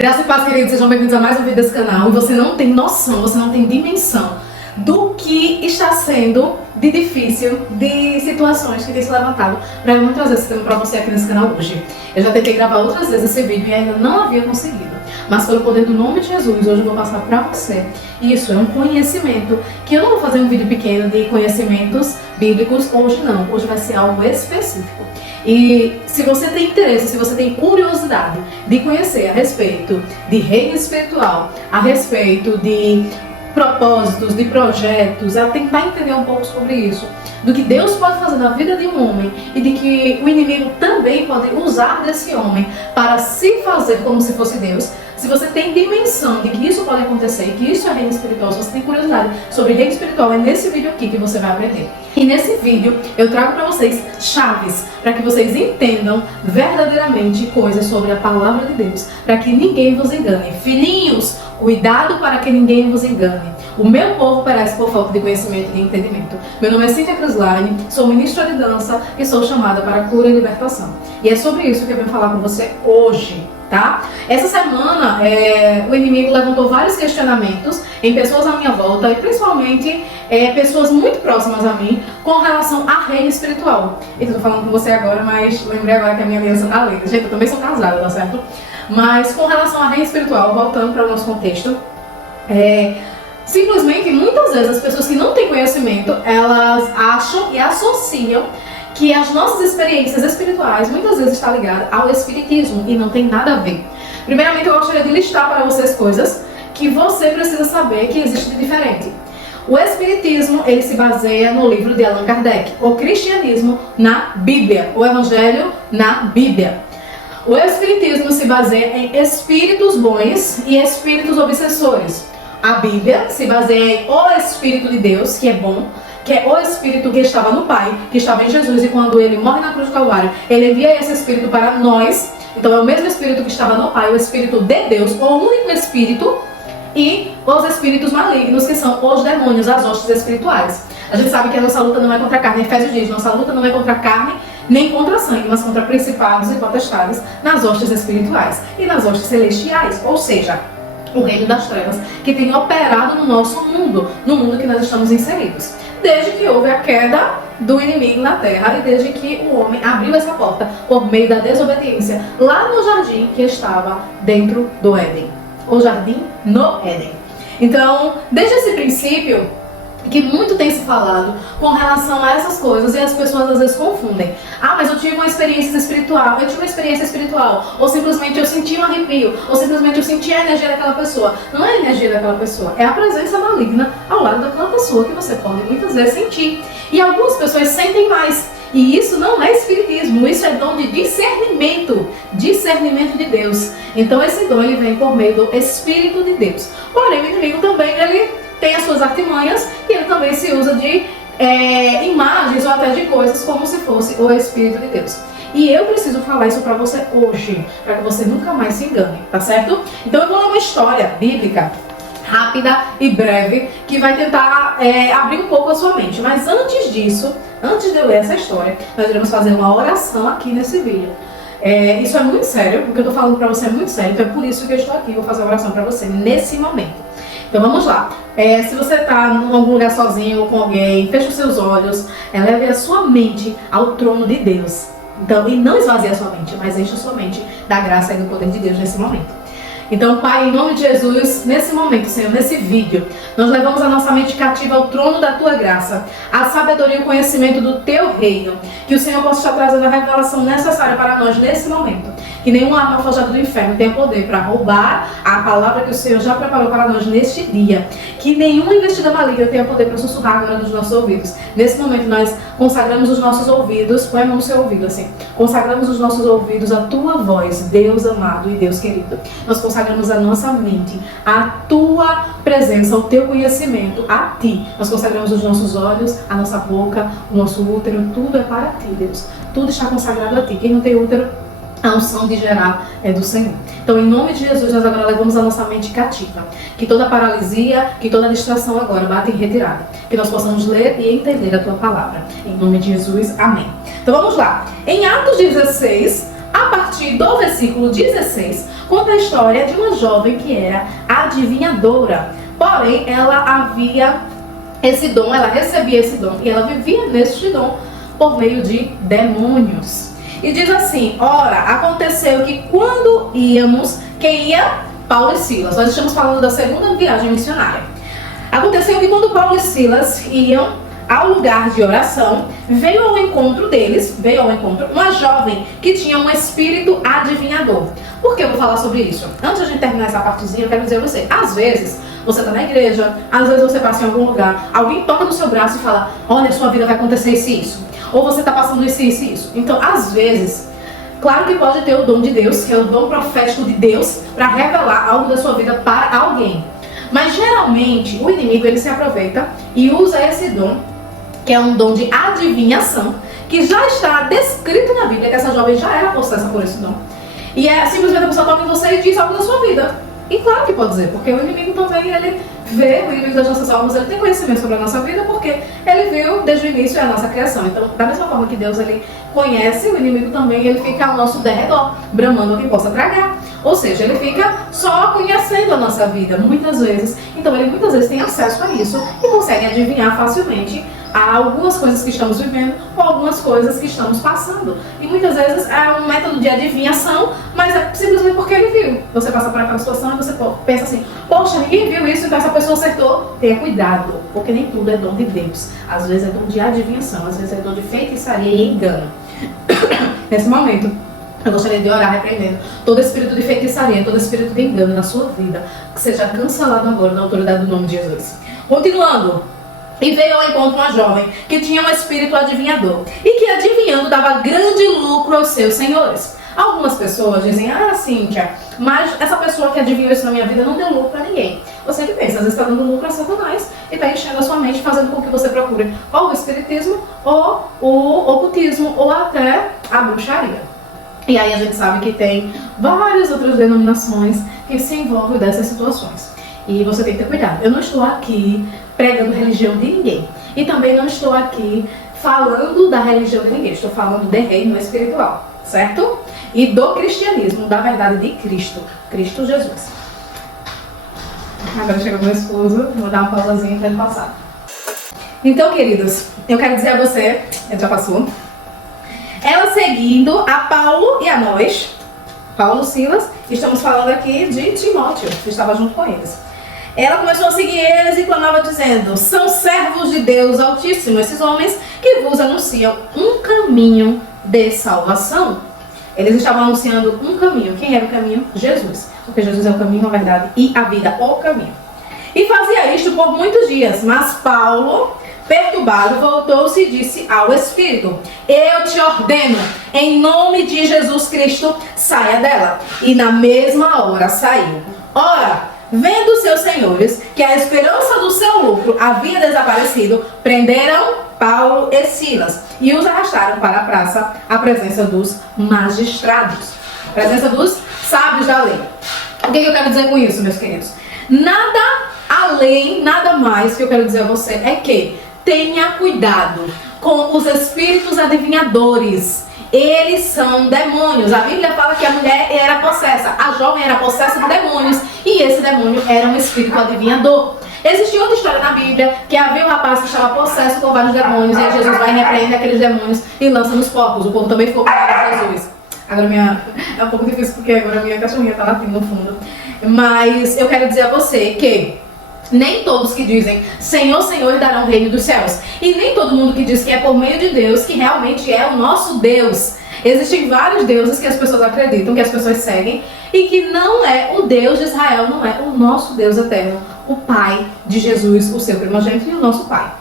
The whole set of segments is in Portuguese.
Graças e paz, queridos, sejam bem-vindos a mais um vídeo desse canal. E você não tem noção, você não tem dimensão do que está sendo de difícil, de situações que tem se levantado para eu não trazer esse tema para você aqui nesse canal hoje. Eu já tentei gravar outras vezes esse vídeo e ainda não havia conseguido. Mas pelo poder do nome de Jesus, hoje eu vou passar para você. Isso é um conhecimento que eu não vou fazer um vídeo pequeno de conhecimentos bíblicos hoje não. Hoje vai ser algo específico. E se você tem interesse, se você tem curiosidade de conhecer a respeito de reino espiritual, a respeito de propósitos, de projetos, a tentar entender um pouco sobre isso, do que Deus pode fazer na vida de um homem e de que o inimigo também pode usar desse homem para se fazer como se fosse Deus. Se você tem dimensão de que isso pode acontecer e que isso é reino espiritual, se você tem curiosidade sobre reino espiritual, é nesse vídeo aqui que você vai aprender. E nesse vídeo eu trago para vocês chaves para que vocês entendam verdadeiramente coisas sobre a palavra de Deus, para que ninguém vos engane. Filhinhos, cuidado para que ninguém vos engane. O meu povo perece por falta de conhecimento e de entendimento. Meu nome é Cynthia Crislaine, sou ministra de dança e sou chamada para a cura e libertação. E é sobre isso que eu venho falar com você hoje, tá? Essa semana o inimigo levantou vários questionamentos em pessoas à minha volta e principalmente pessoas muito próximas a mim com relação a reino espiritual. E eu tô falando com você agora, mas lembrei agora que a minha aliança tá linda. Gente, eu também sou casada, tá certo? Mas com relação a reino espiritual, voltando para o nosso contexto, simplesmente, muitas vezes, as pessoas que não têm conhecimento, elas acham e associam que as nossas experiências espirituais, muitas vezes, estão ligadas ao espiritismo e não tem nada a ver. Primeiramente, eu gostaria de listar para vocês coisas que você precisa saber que existe de diferente. O espiritismo, ele se baseia no livro de Allan Kardec, o cristianismo na Bíblia, o evangelho na Bíblia. O espiritismo se baseia em espíritos bons e espíritos obsessores. A Bíblia se baseia em o Espírito de Deus, que é bom, que é o Espírito que estava no Pai, que estava em Jesus, e quando ele morre na cruz do Calvário, ele envia esse Espírito para nós. Então é o mesmo Espírito que estava no Pai, o Espírito de Deus, o único Espírito, e os espíritos malignos, que são os demônios, as hostes espirituais. A gente sabe que a nossa luta não é contra a carne, Efésios diz, nossa luta não é contra a carne, nem contra sangue, mas contra principados e potestades nas hostes espirituais e nas hostes celestiais, ou seja, o reino das trevas que tem operado no nosso mundo, no mundo que nós estamos inseridos. Desde que houve a queda do inimigo na terra e desde que o homem abriu essa porta por meio da desobediência lá no jardim que estava dentro do Éden. O jardim no Éden. Então, desde esse princípio, que muito tem se falado com relação a essas coisas e as pessoas às vezes confundem. Ah, mas eu tive uma experiência espiritual, ou simplesmente eu senti um arrepio, ou simplesmente eu senti a energia daquela pessoa. Não é a energia daquela pessoa, é a presença maligna ao lado daquela pessoa que você pode muitas vezes sentir. E algumas pessoas sentem mais. E isso não é espiritismo, isso é dom de discernimento de Deus. Então esse dom ele vem por meio do Espírito de Deus. Porém, o inimigo também ele tem as suas artimanhas e ele também se usa de imagens ou até de coisas como se fosse o Espírito de Deus. E eu preciso falar isso pra você hoje, para que você nunca mais se engane, tá certo? Então eu vou ler uma história bíblica rápida e breve que vai tentar abrir um pouco a sua mente. Mas antes disso, antes de eu ler essa história, nós iremos fazer uma oração aqui nesse vídeo. Isso é muito sério, o que eu tô falando pra você é muito sério, então é por isso que eu estou aqui, vou fazer uma oração pra você nesse momento. Então vamos lá. Se você está em algum lugar sozinho ou com alguém, feche os seus olhos, leve a sua mente ao trono de Deus. Então, e não esvazie a sua mente, mas enche a sua mente da graça e do poder de Deus nesse momento. Então, Pai, em nome de Jesus, nesse momento, Senhor, nesse vídeo, nós levamos a nossa mente cativa ao trono da Tua graça, a sabedoria e o conhecimento do Teu reino, que o Senhor possa estar trazendo a revelação necessária para nós nesse momento, que nenhuma arma forjada do inferno tenha poder para roubar a palavra que o Senhor já preparou para nós neste dia, que nenhuma investida maligna tenha poder para sussurrar agora nos nossos ouvidos. Nesse momento, nós consagramos os nossos ouvidos, põe a mão no seu ouvido assim, consagramos os nossos ouvidos à Tua voz, Deus amado e Deus querido. Nós consagramos a nossa mente, a Tua presença, o Teu conhecimento, a Ti. Nós consagramos os nossos olhos, a nossa boca, o nosso útero, tudo é para Ti, Deus. Tudo está consagrado a Ti. Quem não tem útero, a unção de gerar é do Senhor. Então, em nome de Jesus, nós agora levamos a nossa mente cativa. Que toda paralisia, que toda distração agora bata em retirada. Que nós possamos ler e entender a Tua palavra. Em nome de Jesus, amém. Então, vamos lá. Em Atos 16, a partir do versículo 16, conta a história de uma jovem que era adivinhadora. Porém, ela havia esse dom, ela recebia esse dom e ela vivia neste dom por meio de demônios. E diz assim: ora, aconteceu que quando íamos, quem ia? Paulo e Silas. Nós estamos falando da segunda viagem missionária. Aconteceu que quando Paulo e Silas iam ao lugar de oração, veio ao encontro uma jovem que tinha um espírito adivinhador. Por que eu vou falar sobre isso? Antes de terminar essa partezinha, eu quero dizer a você, às vezes, você está na igreja, às vezes você passa em algum lugar, alguém toca no seu braço e fala: olha, sua vida vai acontecer isso e isso. Ou você está passando isso e isso e isso. Então, às vezes, claro que pode ter o dom de Deus, que é o dom profético de Deus, para revelar algo da sua vida para alguém. Mas, geralmente, o inimigo, ele se aproveita e usa esse dom, que é um dom de adivinhação, que já está descrito na Bíblia, que essa jovem já era possessa por esse dom. E é simplesmente a pessoa toca em você e diz algo da sua vida. E claro que pode dizer, porque o inimigo também, ele vê, o inimigo das nossas almas, ele tem conhecimento sobre a nossa vida, porque ele viu desde o início a nossa criação. Então, da mesma forma que Deus, ele conhece, o inimigo também, ele fica ao nosso derredor, bramando quem possa tragar. Ou seja, ele fica só conhecendo a nossa vida, muitas vezes. Então, ele muitas vezes tem acesso a isso e consegue adivinhar facilmente a algumas coisas que estamos vivendo ou algumas coisas que estamos passando. E muitas vezes é um método de adivinhação, mas é simplesmente porque ele viu. Você passa por aquela situação e você pensa assim: poxa, ninguém viu isso, então essa pessoa acertou. Tenha cuidado, porque nem tudo é dom de Deus. Às vezes é dom de adivinhação, às vezes é dom de feitiçaria e engano. Nesse momento, eu gostaria de orar repreendendo todo espírito de feitiçaria, todo espírito de engano na sua vida, que seja cancelado agora na autoridade do nome de Jesus. Continuando. E veio ao encontro uma jovem que tinha um espírito adivinhador e que adivinhando dava grande lucro aos seus senhores. Algumas pessoas dizem: ah, Cíntia, mas essa pessoa que adivinhou isso na minha vida não deu lucro para ninguém. Você que pensa, às vezes está dando lucro a Satanás e está enchendo a sua mente, fazendo com que você procure ou o espiritismo, ou o ocultismo, ou até a bruxaria. E aí a gente sabe que tem várias outras denominações que se envolvem dessas situações. E você tem que ter cuidado. Eu não estou aqui pregando religião de ninguém. E também não estou aqui falando da religião de ninguém. Estou falando de reino espiritual, certo? E do cristianismo, da verdade de Cristo. Cristo Jesus. Agora chegou meu esposo. Vou dar uma pausazinha para ele passar. Então, queridos, eu quero dizer a você, ele já passou, ela seguindo a Paulo e a nós, Paulo e Silas, estamos falando aqui de Timóteo, que estava junto com eles. Ela começou a seguir eles e clamava dizendo: são servos de Deus Altíssimo, esses homens que vos anunciam um caminho de salvação. Eles estavam anunciando um caminho. Quem era o caminho? Jesus. Porque Jesus é o caminho, a verdade e a vida, o caminho. E fazia isto por muitos dias, mas Paulo, perturbado, voltou-se e disse ao Espírito: eu te ordeno, em nome de Jesus Cristo, saia dela. E na mesma hora saiu. Ora, vendo seus senhores que a esperança do seu lucro havia desaparecido, prenderam Paulo e Silas e os arrastaram para a praça, à presença dos magistrados, à presença dos sábios da lei. O que eu quero dizer com isso, meus queridos? Nada além, nada mais que eu quero dizer a você é que tenha cuidado com os espíritos adivinhadores. Eles são demônios. A Bíblia fala que a mulher era possessa, a jovem era possessa de demônios, e esse demônio era um espírito adivinhador. Existia outra história na Bíblia, que havia um rapaz que estava possesso com vários demônios, e aí Jesus vai e repreende aqueles demônios e lança nos porcos. O povo também ficou com medo de Jesus. Agora é um pouco difícil porque agora a minha cachorrinha está latindo no fundo. Mas eu quero dizer a você que nem todos que dizem Senhor, Senhor darão o reino dos céus. E nem todo mundo que diz que é por meio de Deus que realmente é o nosso Deus. Existem vários deuses que as pessoas acreditam, que as pessoas seguem, e que não é o Deus de Israel, não é o nosso Deus eterno, o Pai de Jesus, o seu primogênito e o nosso Pai.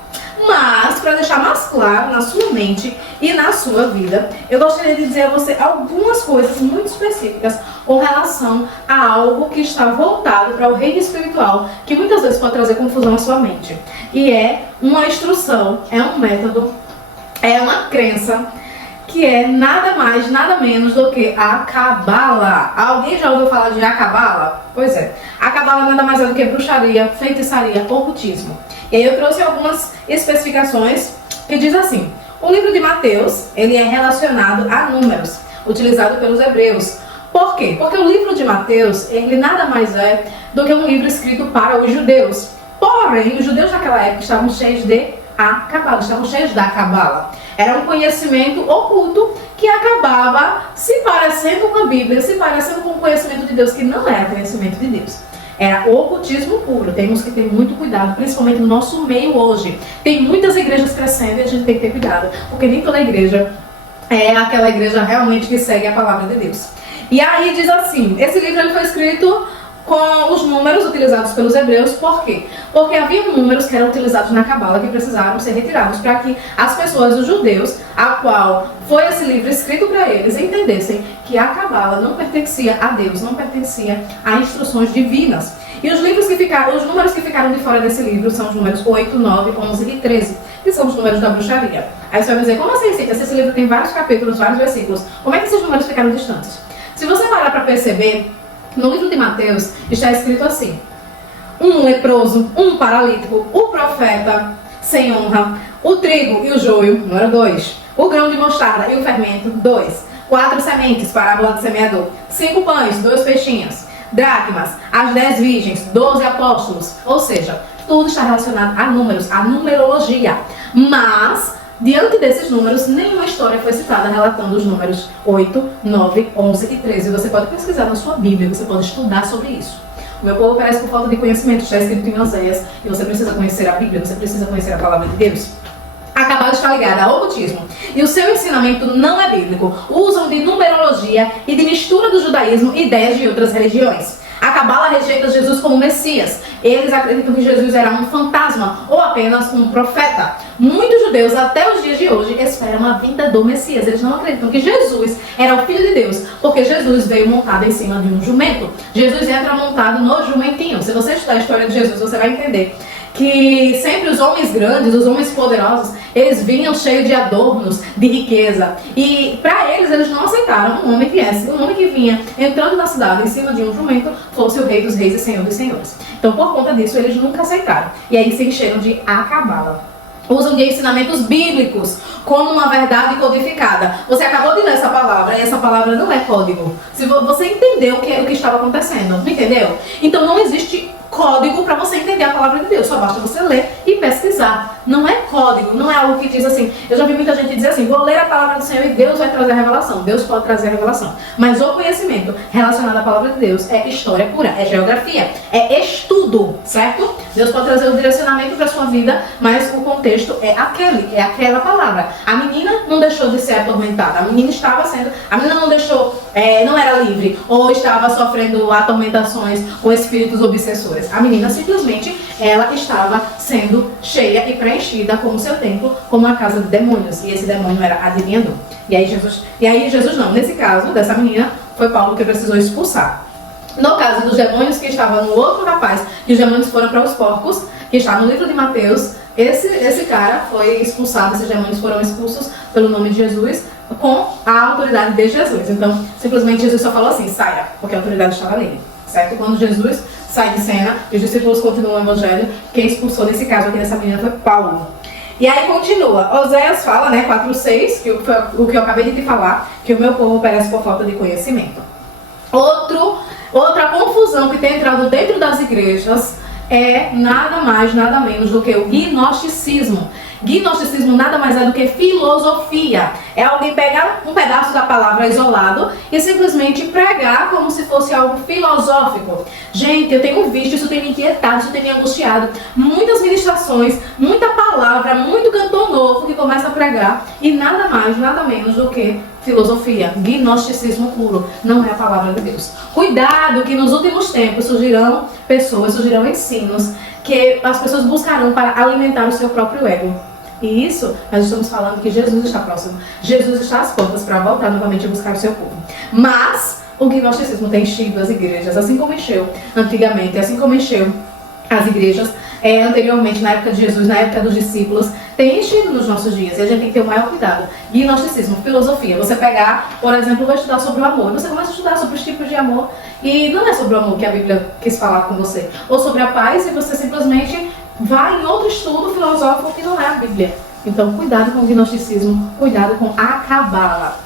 Mas, para deixar mais claro na sua mente e na sua vida, eu gostaria de dizer a você algumas coisas muito específicas com relação a algo que está voltado para o reino espiritual, que muitas vezes pode trazer confusão à sua mente. E é uma instrução, é um método, é uma crença, que é nada mais, nada menos do que a Cabala. Alguém já ouviu falar de a Cabala? Pois é. A Cabala nada mais é do que bruxaria, feitiçaria, ocultismo. E aí eu trouxe algumas especificações que diz assim: o livro de Mateus, ele é relacionado a números, utilizado pelos hebreus, Por quê? Porque o livro de Mateus, ele nada mais é do que um livro escrito para os judeus. Porém, os judeus naquela época estavam cheios de Cabala, estavam cheios da Cabala. Era um conhecimento oculto que acabava se parecendo com a Bíblia, se parecendo com o conhecimento de Deus, que não era conhecimento de Deus. Era ocultismo puro. Temos que ter muito cuidado, principalmente no nosso meio hoje. Tem muitas igrejas crescendo e a gente tem que ter cuidado, porque nem toda igreja é aquela igreja realmente que segue a palavra de Deus. E aí diz assim, esse livro ele foi escrito com os números utilizados pelos hebreus. Por quê? Porque havia números que eram utilizados na Cabala que precisaram ser retirados para que as pessoas, os judeus, a qual foi esse livro escrito para eles, entendessem que a Cabala não pertencia a Deus, não pertencia a instruções divinas. E os números que ficaram de fora desse livro são os números 8, 9, 11 e 13, que são os números da bruxaria. Aí você vai dizer, como assim? Se esse livro tem vários capítulos, vários versículos, como é que esses números ficaram distantes? Se você parar para perceber, no livro de Mateus está escrito assim: um leproso, um paralítico, o profeta sem honra, o trigo e o joio, número 2, o grão de mostarda e o fermento, 2, 4 sementes, parábola do semeador, 5 pães, 2 peixinhos, dracmas, as 10 virgens, 12 apóstolos. Ou seja, tudo está relacionado a números, a numerologia. Mas diante desses números, nenhuma história foi citada relatando os números 8, 9, 11 e 13. Você pode pesquisar na sua Bíblia, você pode estudar sobre isso. O meu povo perece por falta de conhecimento, está escrito em Oséias, e você precisa conhecer a Bíblia, você precisa conhecer a palavra de Deus. A Cabala está ligada ao ocultismo, e o seu ensinamento não é bíblico. Usam de numerologia e de mistura do judaísmo ideias de outras religiões. A Cabala rejeita Jesus como Messias. Eles acreditam que Jesus era um fantasma ou apenas um profeta. Muitos judeus, até os dias de hoje, esperam a vinda do Messias. Eles não acreditam que Jesus era o Filho de Deus, porque Jesus veio montado em cima de um jumento. Jesus entra montado no jumentinho. Se você estudar a história de Jesus, você vai entender que sempre os homens grandes, os homens poderosos, eles vinham cheios de adornos, de riqueza. E para eles não aceitaram um homem que vinha entrando na cidade em cima de um jumento, fosse o Rei dos Reis e Senhor dos Senhores. Então, por conta disso, eles nunca aceitaram. E aí se encheram de Cabala. Usam de ensinamentos bíblicos como uma verdade codificada. Você acabou de ler essa palavra e essa palavra não é código. Se você entendeu o que estava acontecendo, não entendeu? Então não existe código para você entender a palavra de Deus. Só basta você ler e pesquisar. Não é código, não é algo que diz assim. Eu já vi muita gente dizer assim, vou ler a palavra do Senhor e Deus vai trazer a revelação. Deus pode trazer a revelação. Mas o conhecimento relacionado à palavra de Deus é história pura, é geografia, é estudo, certo? Deus pode trazer o direcionamento para a sua vida, mas o contexto é aquela palavra. A menina não deixou de ser atormentada, a menina não deixou, não era livre, ou estava sofrendo atormentações com espíritos obsessores. A menina simplesmente, ela estava sendo cheia e preenchida como seu templo, como a casa de demônios, e esse demônio era adivinhador. E aí Jesus não, nesse caso dessa menina, foi Paulo que precisou expulsar. No caso dos demônios que estavam no outro rapaz, que os demônios foram para os porcos, que está no livro de Mateus, esse cara foi expulsado, esses demônios foram expulsos pelo nome de Jesus, com a autoridade de Jesus. Então, simplesmente Jesus só falou assim, saia, porque a autoridade estava nele, certo? Quando Jesus sai de cena, os discípulos continuam o evangelho, quem expulsou nesse caso aqui dessa menina foi Paulo. E aí continua, Oséias fala, 4:6, que foi o que eu acabei de te falar, que o meu povo perece por falta de conhecimento. Outra confusão que tem entrado dentro das igrejas é nada mais, nada menos do que o gnosticismo. Gnosticismo nada mais é do que filosofia. É alguém pegar um pedaço da palavra isolado e simplesmente pregar como se fosse algo filosófico. Gente, eu tenho visto, isso tem me inquietado, isso tem me angustiado. Muitas ministrações, muita palavra, muito cantor novo que começa a pregar e nada mais, nada menos do que filosofia, gnosticismo puro, não é a palavra de Deus. Cuidado que nos últimos tempos surgirão ensinos que as pessoas buscarão para alimentar o seu próprio ego. E isso, nós estamos falando que Jesus está próximo. Jesus está às portas para voltar novamente a buscar o seu povo. Mas o gnosticismo tem enchido as igrejas, assim como encheu antigamente, assim como encheu as igrejas anteriormente, na época de Jesus, na época dos discípulos, tem enchido nos nossos dias. E a gente tem que ter o maior cuidado. Gnosticismo, filosofia. Você pegar, por exemplo, vai estudar sobre o amor. Você começa a estudar sobre os tipos de amor e não é sobre o amor que a Bíblia quis falar com você. Ou sobre a paz e você simplesmente vai em outro estudo filosófico que não é a Bíblia. Então, cuidado com o gnosticismo, cuidado com a Cabala.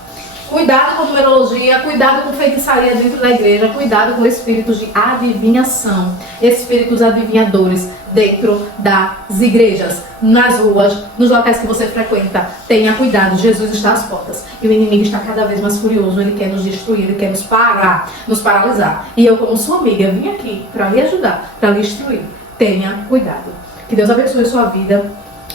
Cuidado com numerologia, cuidado com feitiçaria dentro da igreja, cuidado com espíritos de adivinhação, espíritos adivinhadores dentro das igrejas, nas ruas, nos locais que você frequenta. Tenha cuidado, Jesus está às portas e o inimigo está cada vez mais furioso, ele quer nos destruir, ele quer nos parar, nos paralisar. E eu, como sua amiga, vim aqui para lhe ajudar, para lhe instruir. Tenha cuidado. Que Deus abençoe a sua vida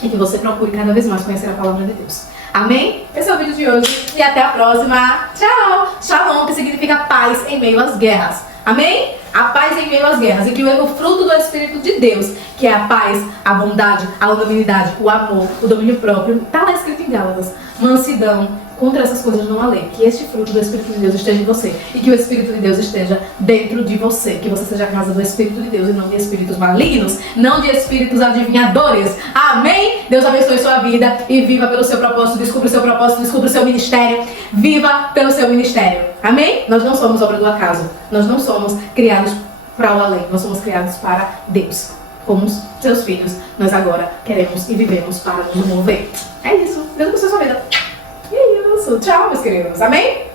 e que você procure cada vez mais conhecer a palavra de Deus. Amém? Esse é o vídeo de hoje e até a próxima. Tchau! Shalom, que significa paz em meio às guerras. Amém? A paz em meio às guerras. E que o fruto do Espírito de Deus, que é a paz, a bondade, a longanimidade, o amor, o domínio próprio, está lá escrito em Gálatas. Mansidão, contra essas coisas não há lei. Que este fruto do Espírito de Deus esteja em você. E que o Espírito de Deus esteja dentro de você. Que você seja a casa do Espírito de Deus e não de espíritos malignos, não de espíritos adivinhadores. Amém? Deus abençoe sua vida e viva pelo seu propósito. Descubra o seu propósito, descubra o seu ministério. Viva pelo seu ministério. Amém? Nós não somos obra do acaso. Nós não somos criados para o além. Nós somos criados para Deus. Como seus filhos, nós agora queremos e vivemos para nos mover. É isso. Deus abençoe sua vida. E é isso. Tchau, meus queridos. Amém?